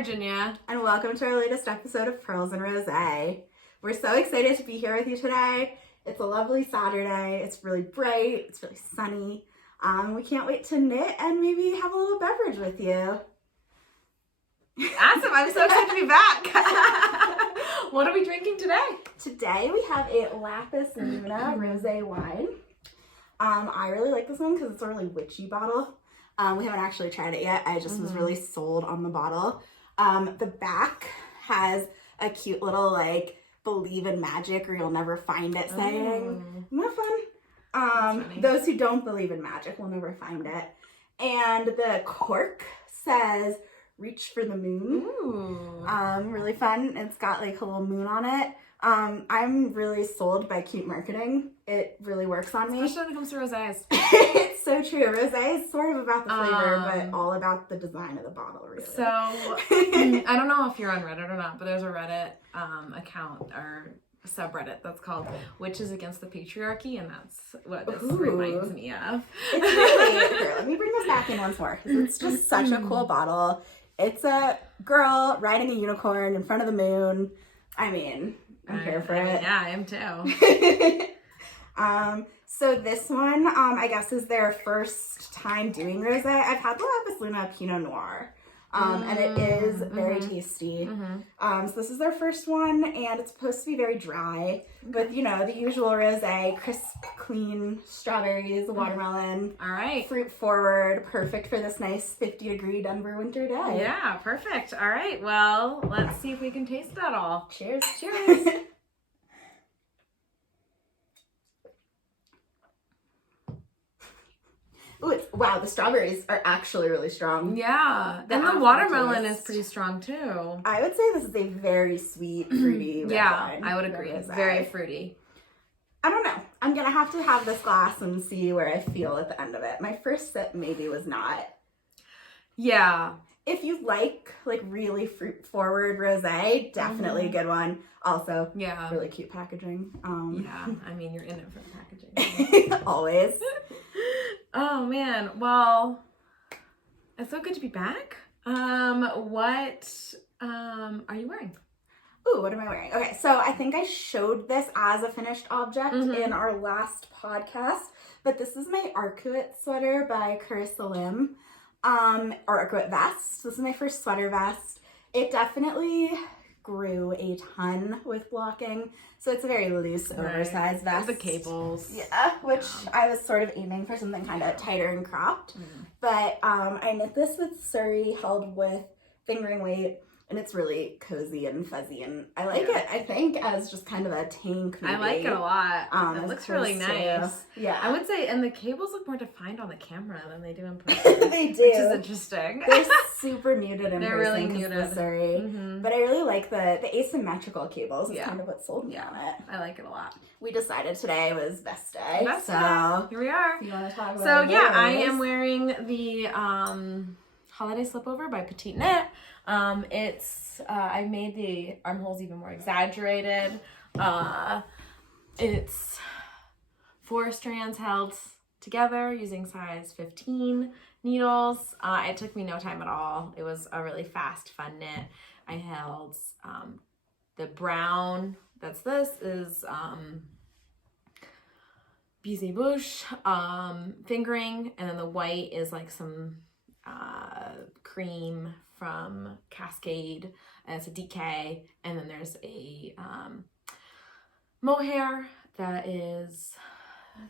Virginia. And welcome to our latest episode of Purls Rosé. We're so excited to be here with you today. It's a lovely Saturday. It's really bright. It's really sunny. We can't wait to knit and maybe have a little beverage with you. Awesome. I'm so excited to be back. What are we drinking today? Today we have a Lapis Luna Rosé wine. I really like this one because it's a really witchy bottle. We haven't actually tried it yet. I just was really sold on the bottle. The back has a cute little like believe in magic or you'll never find it saying. Isn't that fun? Those who don't believe in magic will never find it. And the cork says reach for the moon. Ooh. Really fun. It's got like a little moon on it. I'm really sold by cute marketing. It really works on me. Especially when it comes to rosés. It's so true. Rosé is sort of about the flavor, but all about the design of the bottle, really. So, I don't know if you're on Reddit or not, but there's a Reddit account or subreddit that's called Witches Against the Patriarchy, and that's what this reminds me of. It's really, here, let me bring this back in once more, because it's just such a cool bottle. It's a girl riding a unicorn in front of the moon. I mean, I'm here for it. Yeah, I am too. So this one, I guess is their first time doing rosé. I've had the Lapis Luna Pinot Noir, and it is very tasty. So this is their first one, and it's supposed to be very dry, with, you know, the usual rosé, crisp, clean strawberries, watermelon. All right. Fruit forward, perfect for this nice 50-degree Denver winter day. Yeah, perfect. All right, well, let's see if we can taste that all. Cheers. Cheers. Ooh, wow, the strawberries are actually really strong. Yeah, and the watermelon is pretty strong too. I would say this is a very sweet, fruity red wine. I would agree. It's very fruity. I don't know. I'm going to have this glass and see where I feel at the end of it. My first sip maybe was not. Yeah. If you like really fruit-forward rosé, definitely a good one. Also, really cute packaging. Yeah, I mean, you're in it for the packaging. Always. Oh, man. Well, it's so good to be back. What are you wearing? Ooh, what am I wearing? Okay, so I think I showed this as a finished object in our last podcast, but this is my Arcuate sweater by Charissa Lam, or Arcuate vest. This is my first sweater vest. It definitely grew a ton with blocking, so it's a very loose, oversized vest. The cables. Yeah, which I was sort of aiming for something kind of tighter and cropped, but I knit this with Sari held with fingering weight. And it's really cozy and fuzzy, and I like it, I think, as just kind of a tank maybe. I like it a lot. It looks really nice. Yeah. I would say, and the cables look more defined on the camera than they do in person. They do. Which is interesting. They're super muted in They're person. Really muted. Sorry. But I really like the asymmetrical cables. It's kind of what sold me on it. I like it a lot. We decided today was vest day. So here we are. You want to talk about So yeah, I am wearing the Holiday Slipover by PetiteKnit. I made the armholes even more exaggerated. It's 4 strands held together using size 15 needles. It took me no time at all. It was a really fast, fun knit. I held the brown, this is Bise Bouche fingering, and then the white is like some cream from Cascade, and it's a DK, and then there's a mohair that is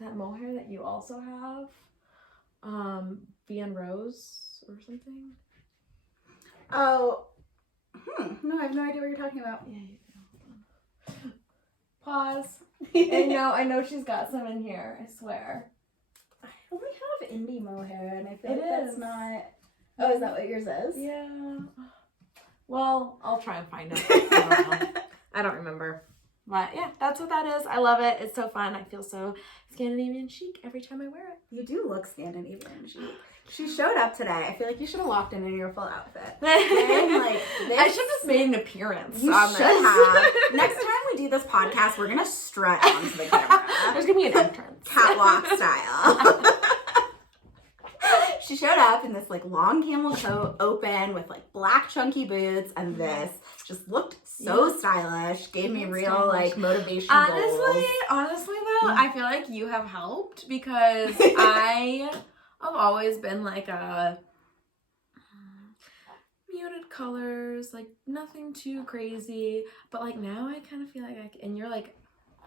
that mohair that you also have, Bien Rose or something. Oh, no, I have no idea what you're talking about. Yeah, you do. Pause. I know she's got some in here, I swear. I only have indie mohair, and I feel like that's not. Oh, is that what yours is? Yeah. Well, I'll try and find it. I don't remember. But yeah, that's what that is. I love it. It's so fun. I feel so Scandinavian chic every time I wear it. You do look Scandinavian chic. She showed up today. I feel like you should have walked in your full outfit. I should have just made an appearance. You should have. Next time we do this podcast, we're going to strut onto the camera. There's going to be an entrance. Catwalk style. she showed up in this like long camel coat, open with like black chunky boots, and this just looked so stylish. Gave me real like motivation goals. Honestly though, I feel like you have helped because I have always been like a muted colors, like nothing too crazy, but like now I kind of feel like and you're like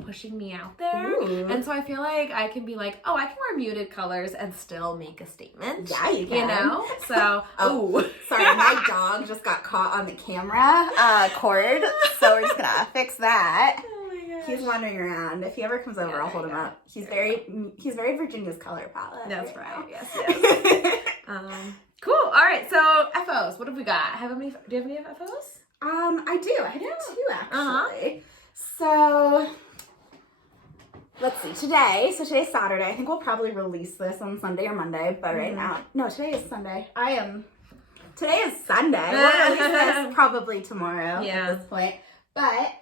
pushing me out there. Ooh. And so I feel like I can be like, oh, I can wear muted colors and still make a statement. Yeah, you can. You know? So, sorry, my dog just got caught on the camera cord, so we're just gonna fix that. Oh my gosh. He's wandering around. If he ever comes over, I'll hold him up. He's very Virginia's color palette. That's right. Now. Yes. Cool. All right. So FOs. What have we got? Do you have any FOs? I do. I have two actually. So let's see. Today's Saturday. I think we'll probably release this on Sunday or Monday, but right now, no, today is Sunday. Today is Sunday. We'll release this probably tomorrow at this point. But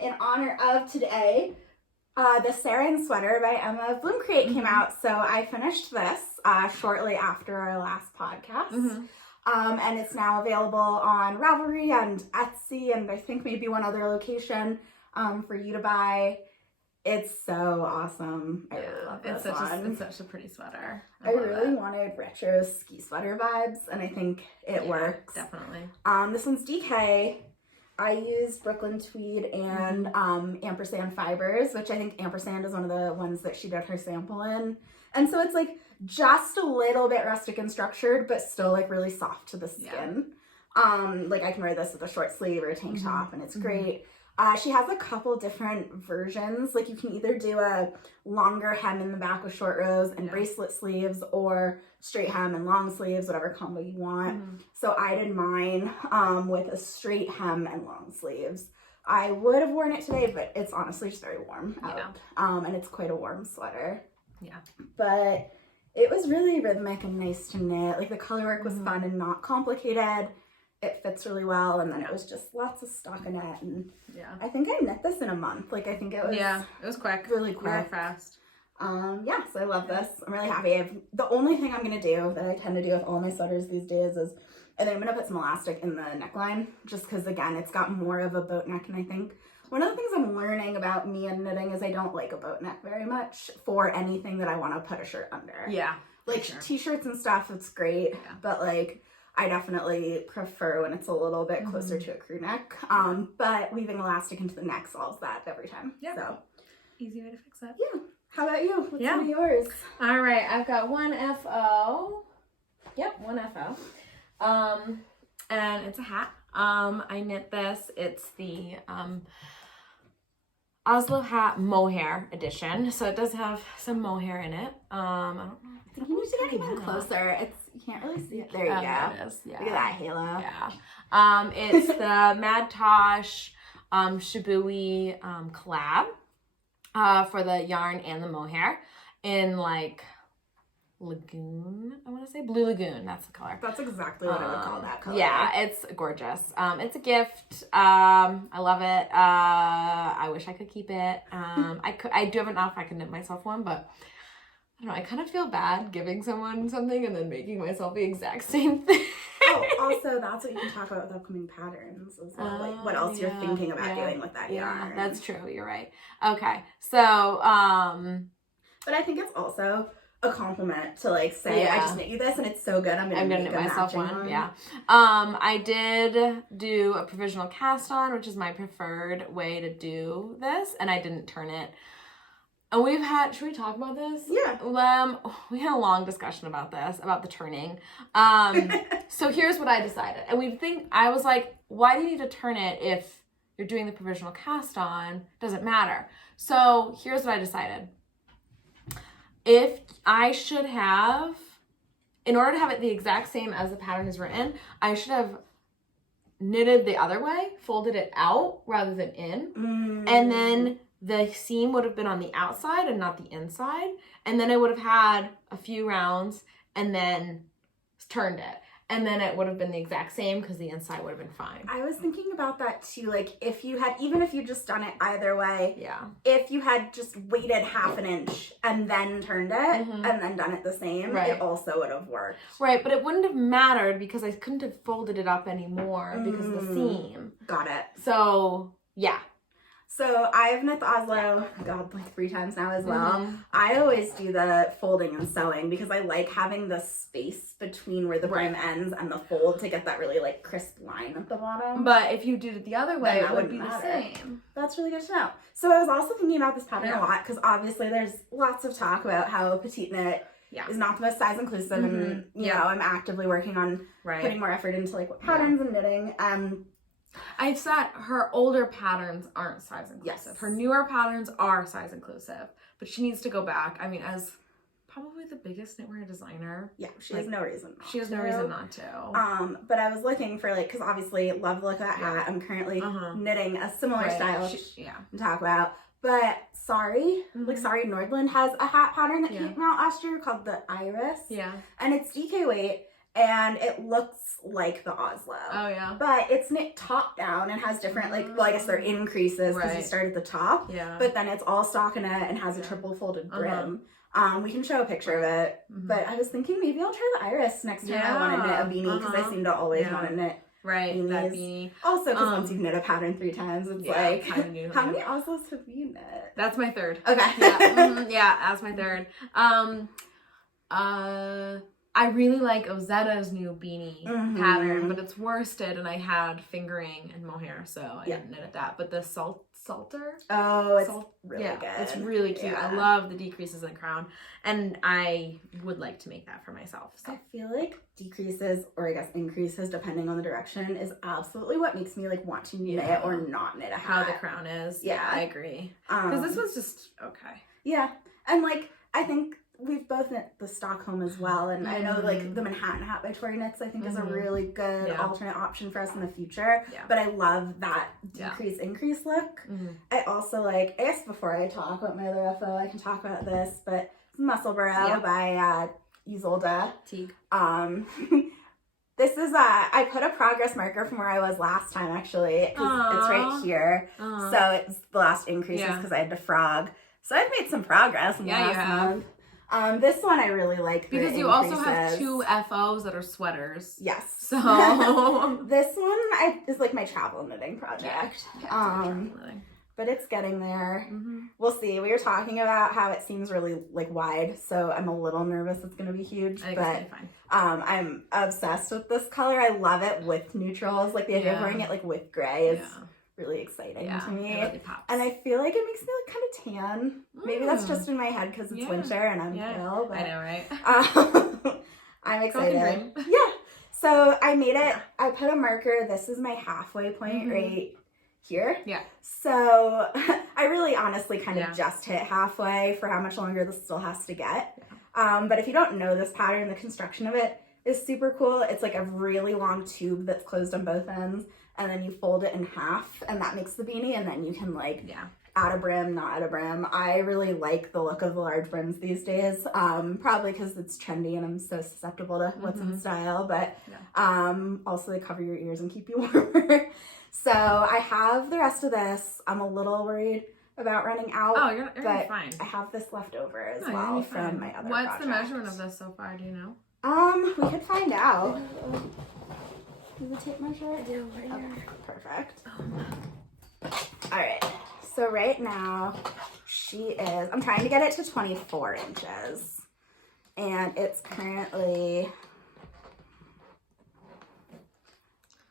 in honor of today, the Seren sweater by Emma of Bloom Create came out. So I finished this shortly after our last podcast. And it's now available on Ravelry and Etsy and I think maybe one other location for you to buy. It's so awesome. I really love this one. It's such a pretty sweater. I really wanted retro ski sweater vibes, and I think it works. Definitely. This one's DK. I used Brooklyn Tweed and ampersand fibers, which I think ampersand is one of the ones that she did her sample in. And so it's like just a little bit rustic and structured, but still like really soft to the skin. Like I can wear this with a short sleeve or a tank top, and it's great. She has a couple different versions. Like you can either do a longer hem in the back with short rows and bracelet sleeves, or straight hem and long sleeves, whatever combo you want. So I did mine with a straight hem and long sleeves. I would have worn it today, but it's honestly just very warm out. And it's quite a warm sweater. Yeah. But it was really rhythmic and nice to knit. Like the color work was fun and not complicated. It fits really well, and then it was just lots of stockinette, and I think I knit this in a month. Like I think it was it was quick, really quick, really fast. So I love this. I'm really happy. The only thing I'm gonna do that I tend to do with all my sweaters these days is, and then I'm gonna put some elastic in the neckline, just because again it's got more of a boat neck, and I think one of the things I'm learning about me and knitting is I don't like a boat neck very much for anything that I want to put a shirt under. Like t-shirts and stuff, it's great, but like I definitely prefer when it's a little bit closer to a crew neck. But weaving elastic into the neck solves that every time. So easy way to fix that. How about you? What's some of yours? All right, I've got one FO. One FO. And it's a hat. I knit this. It's the Oslo Hat mohair edition. So it does have some mohair in it. I don't know. I think you need to get even closer. You can't really see it. There you go. It is. Look at that halo. It's the Mad Tosh Shibui collab for the yarn and the mohair in like Lagoon, I want to say Blue Lagoon. That's the color. That's exactly what I would call that color. Yeah, it's gorgeous. It's a gift. I love it. I wish I could keep it. I do have enough. I can knit myself one, but I don't know, I kind of feel bad giving someone something and then making myself the exact same thing. Also, that's what you can talk about with upcoming patterns as well. Like what else you're thinking about doing with that yarn. That's true. You're right. Okay. So, but I think it's also a compliment to like say, I just knit you this and it's so good. I'm gonna knit myself one. I did do a provisional cast on, which is my preferred way to do this, and I didn't turn it. And should we talk about this? We had a long discussion about this, about the turning. So here's what I decided. And I was like, why do you need to turn it if you're doing the provisional cast on? Doesn't matter. So here's what I decided. If I should have, in order to have it the exact same as the pattern is written, I should have knitted the other way, folded it out rather than in, and then the seam would have been on the outside and not the inside. And then I would have had a few rounds and then turned it. and then it would have been the exact same because the inside would have been fine. I was thinking about that too. Like if you had, even if you just done it either way, Yeah. if you had just waited half an inch and then turned it and then done it the same, it also would have worked. Right, but it wouldn't have mattered because I couldn't have folded it up anymore because of the seam. Got it. So, yeah. So I've knit the Oslo, God, like 3 times now as well. I always do the folding and sewing because I like having the space between where the brim ends and the fold to get that really like crisp line at the bottom. But if you did it the other way, Then it would be matter. the same. That's really good to know. So I was also thinking about this pattern a lot because obviously there's lots of talk about how PetiteKnit is not the most size inclusive and, you know, I'm actively working on putting more effort into like what patterns and knitting. I've said her older patterns aren't size inclusive. Yes. Her newer patterns are size inclusive, but she needs to go back. I mean, as probably the biggest knitwear designer. Yeah, she has no reason not She has no reason not to. But I was looking for like, because obviously love the look of that hat. I'm currently knitting a similar style to talk about. But Sari, like Sari Nordlund has a hat pattern that came out last year called the Iris. Yeah. And it's DK weight. And it looks like the Oslo. Oh, yeah. But it's knit top down and has different, like, well, I guess they're increases because you start at the top. Yeah. But then it's all stockinette and has a triple folded brim. We can show a picture of it. But I was thinking maybe I'll try the Iris next time I want to knit a beanie because I seem to always want to knit beanies. That beanie. Also, because once you've knit a pattern 3 times, it's like, how many Oslos have you knit? That's my third. Okay. Yeah, that's my third. I really like Ozetta's new beanie pattern, but it's worsted and I had fingering and mohair, so I didn't knit at that. But the salter? Oh, it's really good. It's really cute. I love the decreases in the crown, and I would like to make that for myself. So. I feel like decreases, or I guess increases, depending on the direction, is absolutely what makes me like want to knit or not knit a hat. How the crown is. Yeah, I agree. Because this was just okay. Yeah, and like I think we've both knit the Stockholm as well, and I know like the Manhattan hat by Tori Knits I think is a really good alternate option for us in the future. But I love that decrease increase look. I also like, I guess before I talk about my other FO, I can talk about this, but Musselburgh by Ysolda. Teague. This is I put a progress marker from where I was last time actually, because it's right here. So it's the last increases because I had to frog. So I've made some progress in the last month. This one I really like because you also have 2 FOs that are sweaters. Yes. So this one is like my travel knitting project. But it's getting there. We'll see. We were talking about how it seems really like wide, so I'm a little nervous it's gonna be huge. I think but it's fine. I'm obsessed with this color. I love it with neutrals. Like the idea of wearing it like with gray is really exciting to me. It really pops. And I feel like it makes me look kind of tan. Maybe that's just in my head because it's winter and I'm pale. But, I know, right? I'm excited. Yeah. So I made it. I put a marker. This is my halfway point right here. Yeah. So I really honestly kind of just hit halfway for how much longer this still has to get. But if you don't know this pattern, the construction of it is super cool. It's like a really long tube that's closed on both ends. And then you fold it in half, and that makes the beanie, and then you can, like, add a brim, not add a brim. I really like the look of the large brims these days, probably because it's trendy and I'm so susceptible to what's in style, but also they cover your ears and keep you warmer. So I have the rest of this. I'm a little worried about running out. Oh, you're fine. I have this left over as well from my other What's project. the measurement of this so far, do you know? We could find out. Do the tape measure? I do right here. Perfect. Alright, so right now I'm trying to get it to 24 inches. And it's currently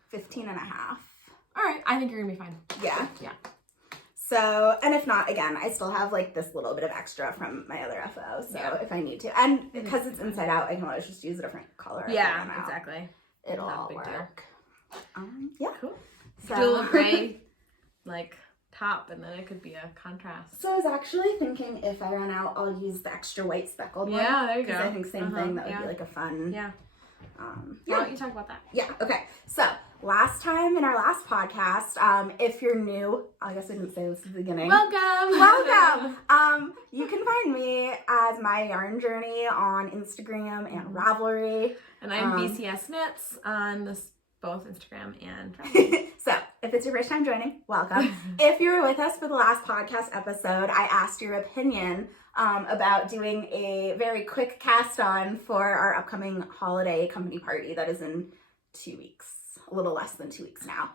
15 and a half. Alright, I think you're gonna be fine. Yeah. Yeah. So, and if not, again, I still have like this little bit of extra from my other FO, so if I need to. And because it's inside out, I can always just use a different color. Yeah, exactly. It'll all work. Yeah. Cool. So, do a little gray, like, top, and then it could be a contrast. So I was actually thinking if I run out, I'll use the extra white speckled one. Yeah, there you go. Because I think same thing, that would be like a fun... Yeah. Why don't you talk about that? Yeah, okay. So last time in our last podcast, if you're new, I guess I didn't say this at the beginning. Welcome. You can find me as My Yarn Journey on Instagram and Ravelry. And I'm VCS Knits on both Instagram and Ravelry. So, if it's your first time joining, welcome. If you were with us for the last podcast episode, I asked your opinion about doing a very quick cast on for our upcoming holiday company party that is in 2 weeks, a little less than 2 weeks now.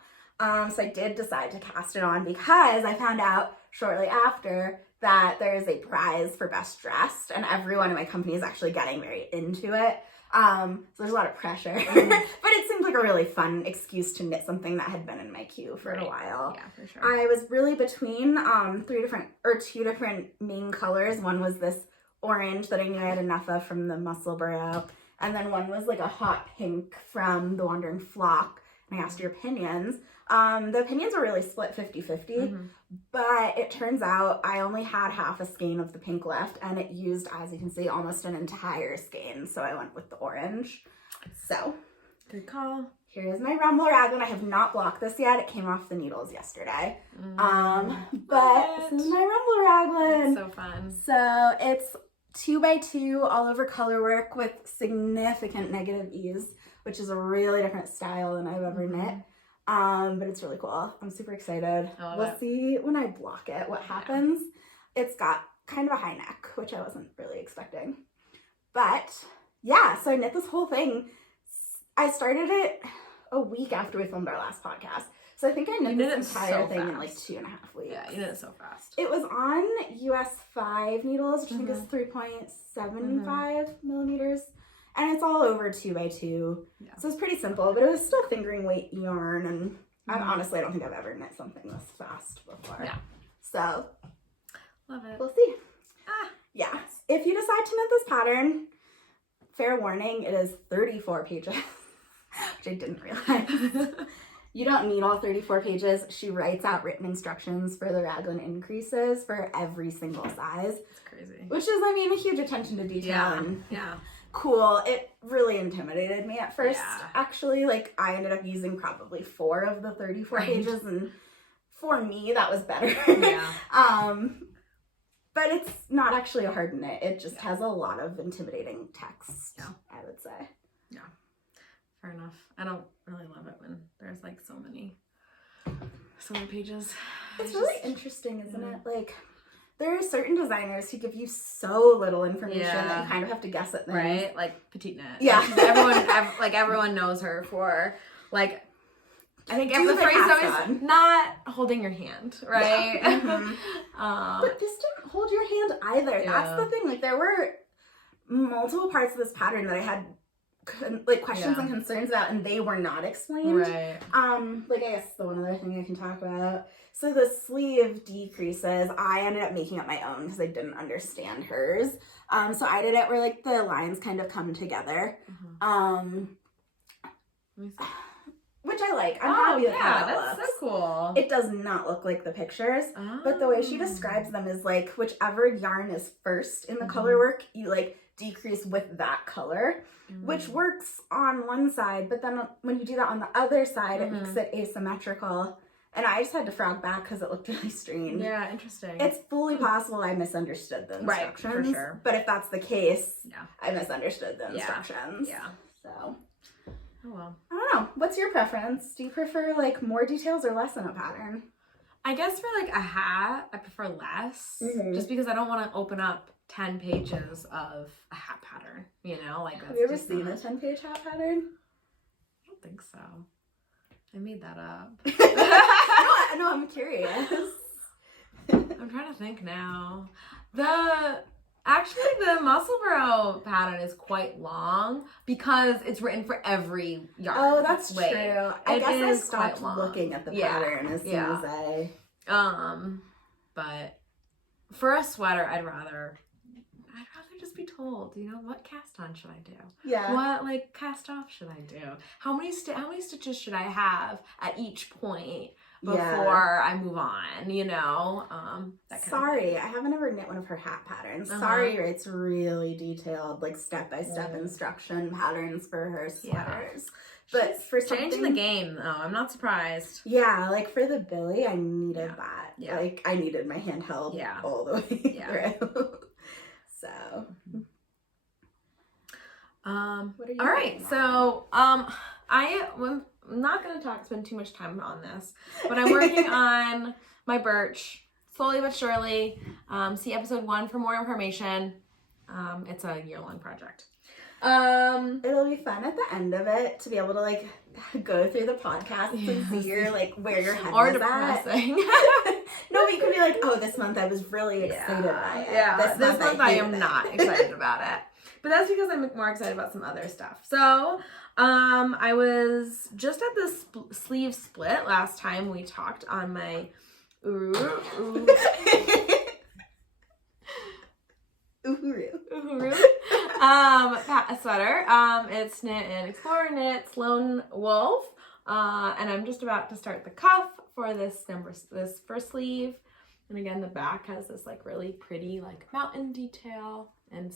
So I did decide to cast it on because I found out shortly after that there is a prize for best dressed, and everyone in my company is actually getting very into it. So there's a lot of pressure, but it seemed like a really fun excuse to knit something that had been in my queue for a while. Yeah, for sure. I was really between two different main colors. One was this orange that I knew I had enough of from the Musselburgh, and then one was like a hot pink from the Wandering Flock. And I asked your opinions. The opinions were really split 50-50, but it turns out I only had half a skein of the pink left, and it used, as you can see, almost an entire skein, so I went with the orange. So, good call. Here is my Rumble Raglan. I have not blocked this yet. It came off the needles yesterday. But this is my Rumble Raglan. That's so fun. So, it's 2x2 all over color work with significant negative ease, which is a really different style than I've ever knit. But it's really cool. I'm super excited. We'll see when I block it what happens. It's got kind of a high neck, which I wasn't really expecting. But yeah, so I knit this whole thing. I started it a week after we filmed our last podcast. So I think I knit this entire thing in like 2.5 weeks. Yeah, you did it so fast. It was on US 5 needles, which I think is 3.75 millimeters. And it's all over 2x2. Yeah. So it's pretty simple, but it was still fingering weight yarn. And honestly, I don't think I've ever knit something this fast before. Yeah. So, love it. We'll see. Yeah. If you decide to knit this pattern, fair warning, it is 34 pages, which I didn't realize. You don't need all 34 pages. She writes out written instructions for the raglan increases for every single size. It's crazy. Which is, I mean, a huge attention to detail. And cool. It really intimidated me at first, actually. Like, I ended up using probably 4 of the 34 pages, and for me, that was better. But it's not actually a hard knit. It just has a lot of intimidating text, I would say. Yeah. Fair enough. I don't really love it when there's like so many pages. It's really interesting, isn't it? Like, there are certain designers who give you so little information that you kind of have to guess at things. Right? Like PetiteKnit. Yeah. Everyone knows her for like, I think the phrase always not holding your hand, right? Yeah. But this didn't hold your hand either. Yeah. That's the thing. Like, there were multiple parts of this pattern that I had like questions and concerns about, and they were not explained. Right. Like, I guess the one other thing I can talk about. So the sleeve decreases, I ended up making up my own because I didn't understand hers. So I did it where like the lines kind of come together. Which I like. I'm happy with how it looks. That's so cool. It does not look like the pictures, but the way she describes them is like whichever yarn is first in the color work, you like decrease with that color, which works on one side, but then when you do that on the other side, it makes it asymmetrical. And I just had to frog back because it looked really strange. Yeah, interesting. It's fully possible I misunderstood the instructions. Right, for sure. But if that's the case, I misunderstood the instructions. Yeah. So. Oh well. I don't know. What's your preference? Do you prefer like more details or less in a pattern? I guess for like a hat, I prefer less. Just because I don't want to open up 10 pages of a hat pattern, you know? Like, have you ever seen a 10-page hat pattern? I don't think so. I made that up. No, I'm curious. I'm trying to think now. Actually, the Musselburgh pattern is quite long because it's written for every yarn. Oh, that's true. I guess I stopped looking at the pattern as soon as I... But for a sweater, I'd rather just be told, you know, what cast on should I do? Yeah. What like cast off should I do? How many stitches should I have at each point before I move on? You know, Sari, I haven't ever knit one of her hat patterns. Sari writes really detailed, like step by step instruction patterns for her sweaters. But for changing something, the game, though, I'm not surprised. yeah, like for the Billy, I needed that. Yeah. Like I needed my handheld all the way through. So, what are you all right. working So, I'm not gonna spend too much time on this, but I'm working on my birch slowly but surely. See episode 1 for more information. It's a year-long project. It'll be fun at the end of it to be able to like go through the podcast and see your like where your head was depressing. at. No, but you could be like, oh, this month I was really excited by it. Yeah, this month I am not excited about it. But that's because I'm more excited about some other stuff. So, I was just at the sleeve split last time we talked on my sweater. It's knit in Explorer Knits Lone Wolf. And I'm just about to start the cuff for this first sleeve. And again, the back has this like really pretty like mountain detail and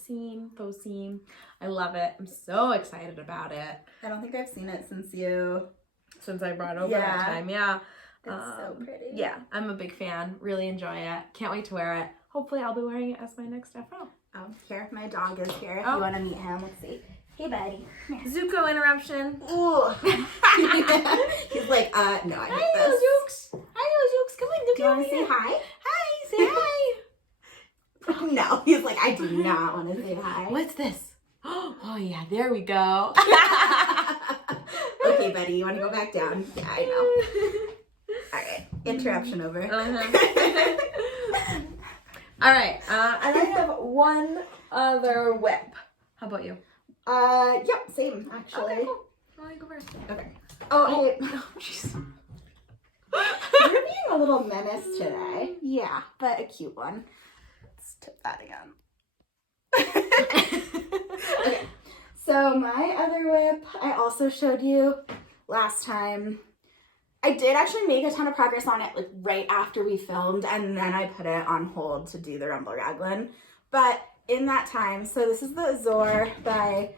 faux seam. I love it. I'm so excited about it. I don't think I've seen it since I brought it over that time. Yeah. It's so pretty. Yeah, I'm a big fan. Really enjoy it. Can't wait to wear it. Hopefully I'll be wearing it as my next FO. Oh, here, my dog is here. If you want to meet him, let's see. Hey, buddy. Zuko interruption. Ooh. He's like, no, I hate this. Zooks. Hi, Zooks. Come on, Do you want to say hi? Hi, say hi. No, he's like, I do not want to say hi. What's this? Oh, yeah, there we go. Okay, buddy, you want to go back down? Yeah, I know. All right, interruption over. All right, and I have one other whip. How about you? Yep, same, actually. Okay, cool. I'll go first. Okay. Oh, hey. Oh, jeez. You're being a little menace today. Yeah, but a cute one. Let's tip that again. Okay. So my other whip, I also showed you last time. I did actually make a ton of progress on it like right after we filmed, and then I put it on hold to do the Rumble Raglan. But in that time, so this is the Azor by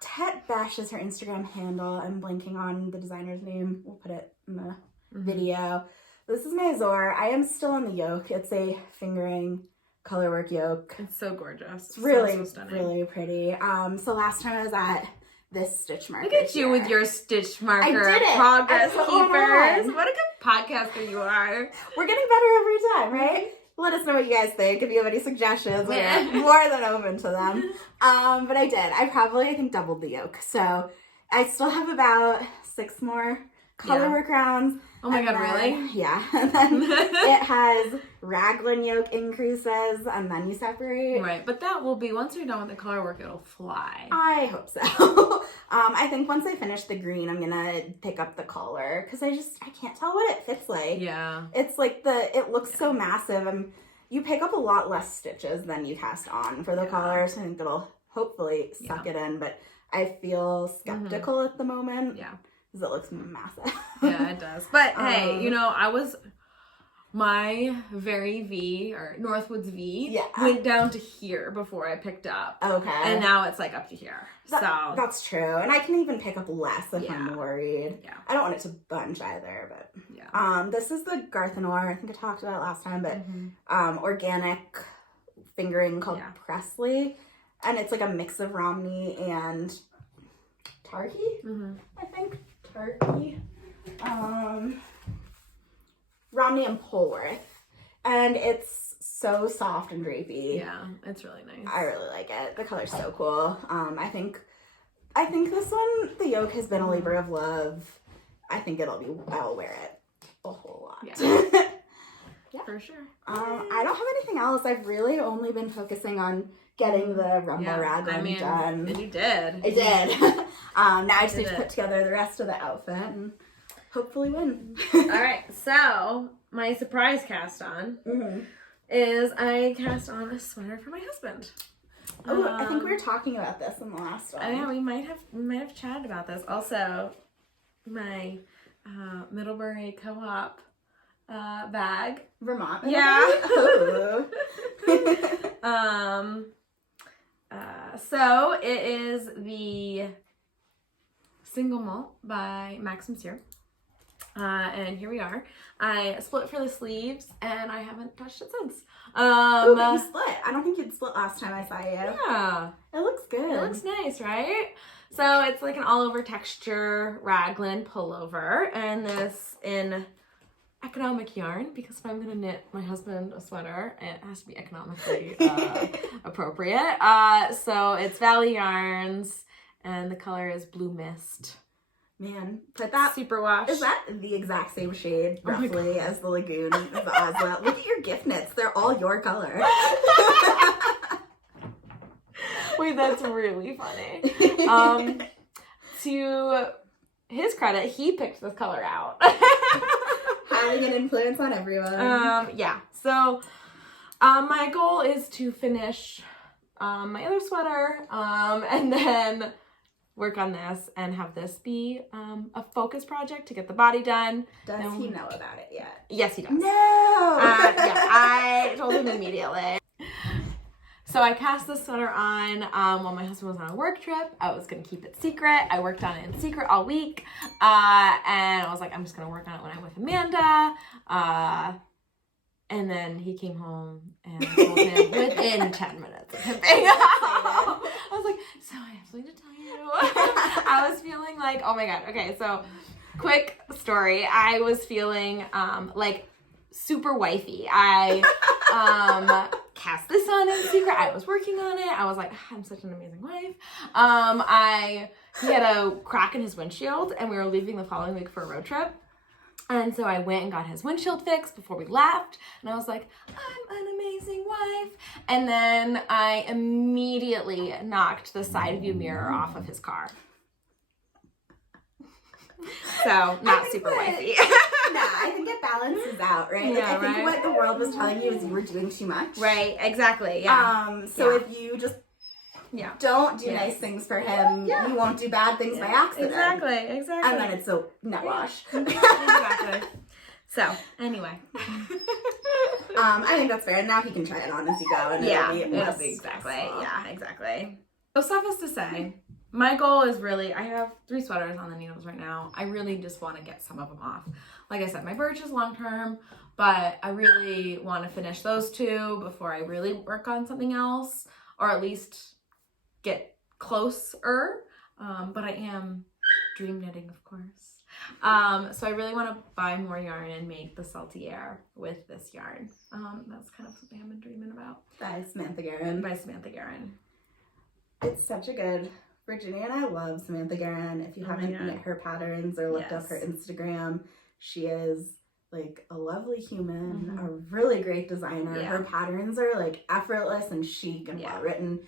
Tet Besh is her Instagram handle. I'm blanking on the designer's name. We'll put it in the video. This is my Azor. I am still on the yoke. It's a fingering colorwork yoke. It's so gorgeous. It's really, so stunning. really pretty. So last time I was at this stitch marker. Look at you with your stitch marker. I did it. Progress I put keepers. one on. What a good podcaster you are. We're getting better every time, right? Let us know what you guys think. If you have any suggestions, we're more than open to them. But I did. I think doubled the yoke. So I still have about 6 more colorwork rounds. Oh my god, really? Yeah. And then it has raglan yoke increases, and then you separate. Right, but that will be, once you're done with the color work, it'll fly. I hope so. I think once I finish the green, I'm gonna pick up the collar, because I can't tell what it fits like. Yeah. It's like it looks so massive, and you pick up a lot less stitches than you cast on for the collar, so I think it'll hopefully suck it in, but I feel skeptical at the moment. Yeah. Because it looks massive. Yeah, it does. But hey, my very V, or Northwoods V, went down to here before I picked up. Okay. And now it's like up to here. That's true. And I can even pick up less if I'm worried. Yeah. I don't want it to bunch either, but this is the Garthenor. I think I talked about it last time, but organic fingering called Presley. And it's like a mix of Romney and Tarky, I think. Tarky. Romney and Polworth. And it's so soft and drapey. Yeah, it's really nice. I really like it. The color's so cool. I think this one, the yoke has been a labor of love. I think I'll wear it a whole lot. Yeah. Yeah. For sure. I don't have anything else. I've really only been focusing on getting the Rumble Raglan done. And you did. I did. Now I just need to put together the rest of the outfit and hopefully win. All right. So my surprise cast on is I cast on a sweater for my husband. Oh, I think we were talking about this in the last one. Yeah, we might have chatted about this. Also, my Middlebury Co-op bag. Vermont. Yeah. So it is the single malt by Maxim here. And here we are. I split for the sleeves and I haven't touched it since. Ooh, but you split. I don't think you'd split last time I saw you. Yeah. It looks good. It looks nice, right? So it's like an all over texture raglan pullover, and this in economic yarn, because if I'm gonna knit my husband a sweater, it has to be economically appropriate. So it's Valley Yarns, and the color is Blue Mist. Man, but that superwash. Is that the exact same shade, roughly, as the Lagoon of the Oslo? Look at your gift knits. They're all your color. Wait, that's really funny. To his credit, he picked this color out. Having an influence on everyone. Yeah. So, my goal is to finish my other sweater, and then work on this and have this be a focus project to get the body done. Does he know about it yet? Yes, he does. No! Yeah, I told him immediately. So I cast this sweater on while my husband was on a work trip. I was going to keep it secret. I worked on it in secret all week. And I was like, I'm just going to work on it when I'm with Amanda. And then he came home and I told him within 10 minutes of him being out. I was like, so I have something to tell you. I was feeling like, oh my God. Okay, so quick story. I was feeling like super wifey. I cast this on in secret. I was working on it. I was like, I'm such an amazing wife. He had a crack in his windshield and we were leaving the following week for a road trip. And so I went and got his windshield fixed before we left. And I was like, I'm an amazing wife. And then I immediately knocked the side view mirror off of his car. So, not super wifey. No, I think it balances out, right? Yeah, like, I think what the world was telling you is you were doing too much. Right, exactly, yeah. So if you just don't do nice things for him, you won't do bad things by accident. Exactly. And then it's a net wash. Exactly. So, anyway. I think that's fair. Now he can try it on as you go. And it'll be exactly. stressful. Yeah, exactly. So, suffice to say, my goal is really, I have 3 sweaters on the needles right now. I really just want to get some of them off. Like I said, my birch is long term, but I really want to finish those 2 before I really work on something else, or at least get closer. But I am dream knitting, of course. So I really want to buy more yarn and make the salty air with this yarn. That's kind of something I've been dreaming about. By Samantha Guerin. It's such a good... Virginia and I love Samantha Guerin. If you haven't knit her patterns or looked up her Instagram, she is like a lovely human, a really great designer. Her patterns are like effortless and chic and well written.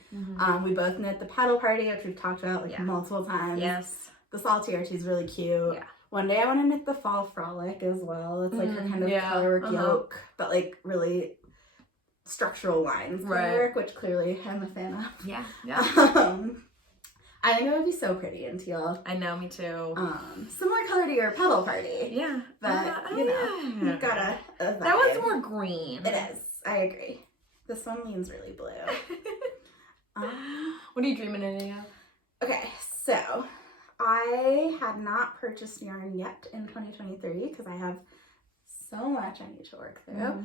We both knit the Petal Party, which we've talked about like multiple times. Yes. The Salty Archie's really cute. Yeah. One day I want to knit the Fall Frolic as well. It's like her kind of colorwork yoke, but like really structural lines colorwork, which clearly I'm a fan of. Yeah. I think it would be so pretty in teal. I know, me too. Similar color to your Petal Party. Yeah. But, you know, you've got a vibe. That one's more green. It is. I agree. This one leans really blue. What are you dreaming in? Okay, so I had not purchased yarn yet in 2023 because I have so much I need to work through.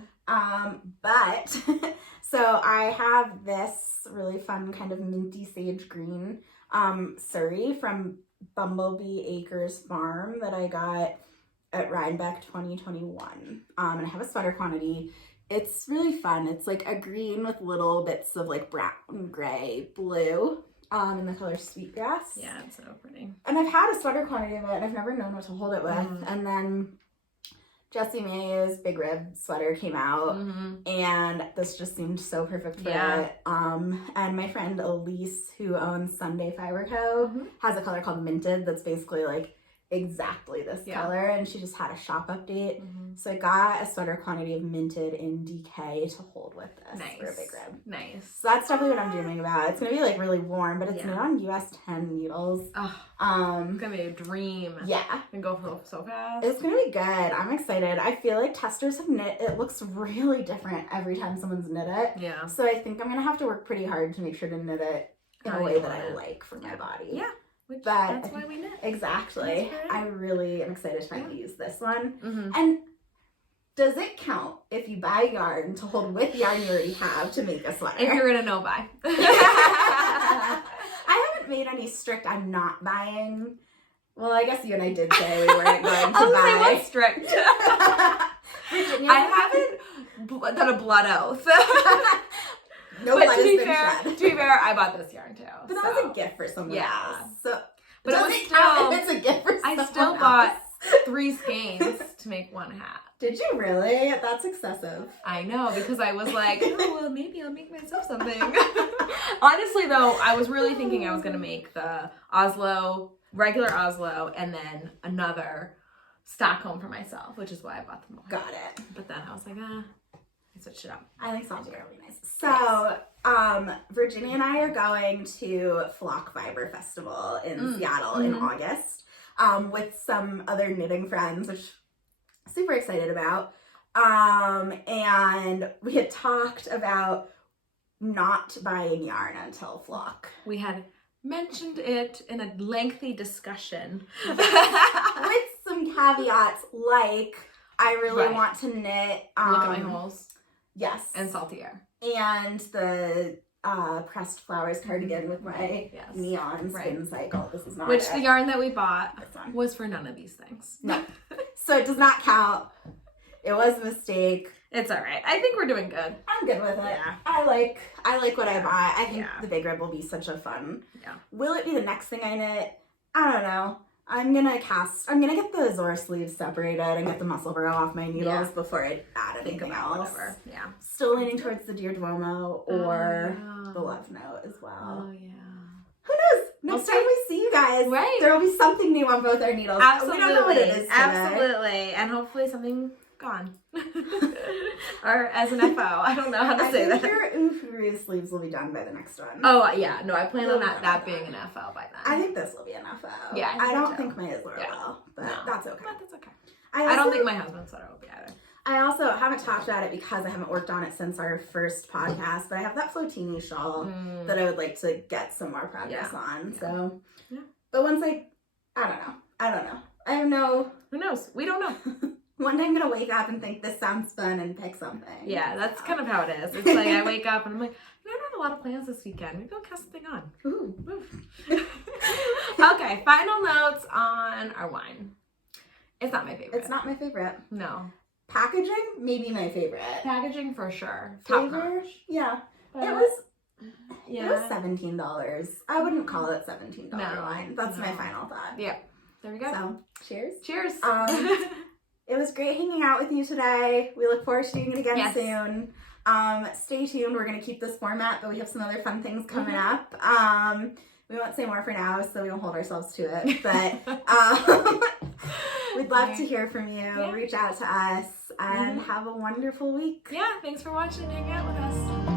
But so I have this really fun kind of minty sage green Sari from Bumblebee Acres Farm that I got at Rhinebeck 2021. And I have a sweater quantity. It's really fun. It's like a green with little bits of like brown, gray, blue. In the color Sweetgrass. Yeah, it's so pretty. And I've had a sweater quantity of it and I've never known what to hold it with. And then Jessie Mae's Big Rib sweater came out and this just seemed so perfect for it. And my friend Elise, who owns Sunday Fiber Co., has a color called Minted that's basically like exactly this color, and she just had a shop update. So I got a sweater quantity of Minted in DK to hold with this for a Big Rib. Nice. So that's definitely what I'm dreaming about. It's gonna be like really warm, but it's knit on US 10 needles. It's gonna be a dream. Yeah. And go so fast. It's gonna be good. I'm excited. I feel like testers have knit. It looks really different every time someone's knit it. Yeah. So I think I'm gonna have to work pretty hard to make sure to knit it in a way that I like for my body. Yeah. Which, but that's why we knit. Exactly. Right. I really am excited to finally use this one. Mm-hmm. And does it count if you buy yarn to hold with yarn you already have to make a sweater? If you're gonna no buy. I haven't made any strict I'm not buying. Well, I guess you and I did say we weren't going to buy. What's strict? Virginia, I haven't done a blood oath. No but blood to be has been fair, shed. to be fair, I bought this yarn too. But that was a gift for someone else. So, but it does was it still, count if it's a gift for someone I still else? bought 3 skeins to make 1 hat. Did you really? That's excessive. I know, because I was like, oh, well, maybe I'll make myself something. Honestly, though, I was really thinking I was going to make the regular Oslo, and then another Stockholm for myself, which is why I bought them all. Got it. But then I was like, I switched it up. I think sounds really nice. So, Virginia and I are going to Flock Fiber Festival in Seattle in August with some other knitting friends, which I'm super excited about. And we had talked about not buying yarn until Flock. We had mentioned it in a lengthy discussion. With some caveats, like I really want to knit. Look at my holes. Yes. And salty air. And the pressed flowers cardigan with my neon spin cycle. This is not Which the yarn that we bought this one was for none of these things. No. So it does not count. It was a mistake. It's all right. I think we're doing good. I'm good with it. Yeah. I like what I bought. I think the big rib will be such a fun. Yeah. Will it be the next thing I knit? I don't know. I'm gonna get the Zora sleeves separated and get the Musselburgh off my needles before I add anything else. Whatever. Yeah. Still leaning towards the Dear Duomo or the Love Note as well. Oh yeah. Who knows? Next time we see you guys, there will be something new on both our needles. Absolutely. We don't know what it is today. Absolutely. And hopefully something gone. Or as an FO. I don't know how to say that. I think your Ufuru sleeves will be done by the next one. Oh, yeah. No, I plan on that being an FO by then. I think this will be an FO. Yeah. I don't think my Isler will, but that's okay. But that's okay. I don't think my husband's sweater will be either. I also haven't talked about it because I haven't worked on it since our first podcast, but I have that Flotini shawl that I would like to get some more progress on. Yeah. So, but once I don't know. I have no... Who knows? We don't know. One day I'm going to wake up and think this sounds fun and pick something. Yeah, that's kind of how it is. It's like I wake up and I'm like, I don't have a lot of plans this weekend. Maybe I'll cast something on. Ooh. Okay, final notes on our wine. It's not my favorite. It's not my favorite. No. Packaging, maybe my favorite. Packaging for sure. Flavor, yeah. It was $17. I wouldn't call it $17 wine. That's my final thought. Yeah. There we go. So, cheers. Cheers. It was great hanging out with you today. We look forward to doing it again soon. Stay tuned. We're going to keep this format, but we have some other fun things coming up. We won't say more for now, so we don't hold ourselves to it. But we'd love to hear from you. Yeah. Reach out to us and have a wonderful week. Yeah, thanks for watching and hanging out with us.